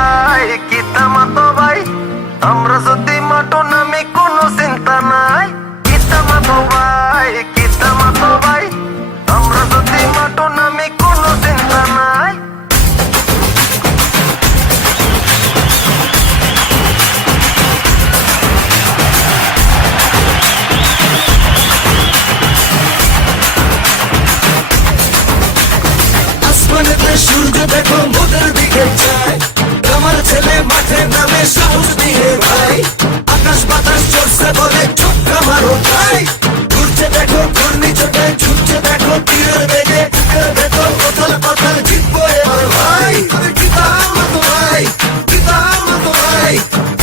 ভাই কিতামা তো ভাই আমরা যদি মাটো নামে কোনো চিন্তা নাই। কিতামা তো ভাই কিতামা তো ভাই আমরা যদি মাটো নামে কোনো চিন্তা নাই। আসমানেতে সূর্য দেখো মোদের দিকে যায়, আমার ছেলে মাঠে নামে সাহস দিয়ে ভাই। আকাশ বাতাস চলছে বলে চোখা মারো ভাই, ঘুরছে দেখো ঘূর্ণিঝড়ে ছুটছে দেখো তীরের বেগে, দেখো কোথাল কোথাল জিতবো এবার ভাই। কিতামা তো ভাই কিতামা তো ভাই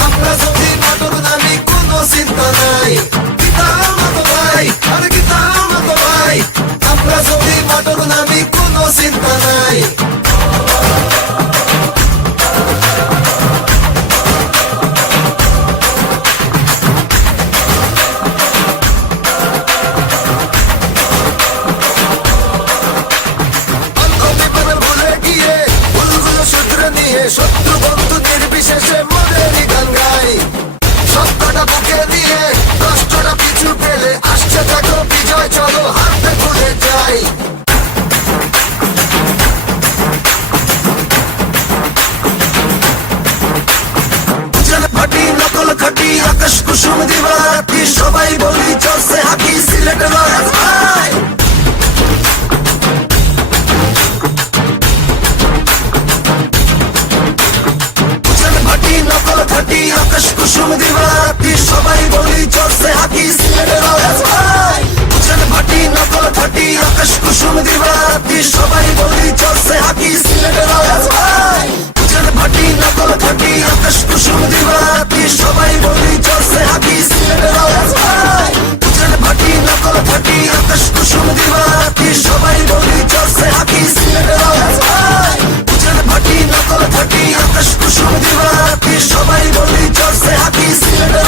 আমরা যদি মাঠের নামে কোনো চিন্তা নাই। কিতামা তো ভাই আরে কিতামা তো ভাই আমরা যদি মাঠের নামে কোনো চিন্তা নাই। শত্রু বন্ধু নির্বিশেষে মোদেরই গান গাই, সত্যটা বুকে দিয়ে কষ্টটা পিছু পেলে আসছে দেখো বিজয়, চলো হাতে ভুলে যাই। ফাটি নকল খাটি আকাশ কুসুম দিবারাতি সবাই বলি চলছে হাকি সিলেটের ভাই। নকল খাটি আকাশ কুসুম দিবারাতি সবাই বলি চলছে হাকি সিলেটের ভাই। ভাটি নকল খাটি আকাশ কুসুম দিবারাতি সবাই বলি চলছে হাকি সিলেটের ভাই। ভাটি নকল খাটি আকাশ কুসুম দিবারাতি সবাই বলি চলছে হাকি সিলেটের ভাই। ভাটি নকল খাটি আকাশ কুসুম দিবারাতি সবাই বলি চলছে হাকি সিলেটের ভাই। ভাটি নকল খাটি আকাশ কুসুম দিবারাতি সবাই বলি চলছে হাকি সিলেটের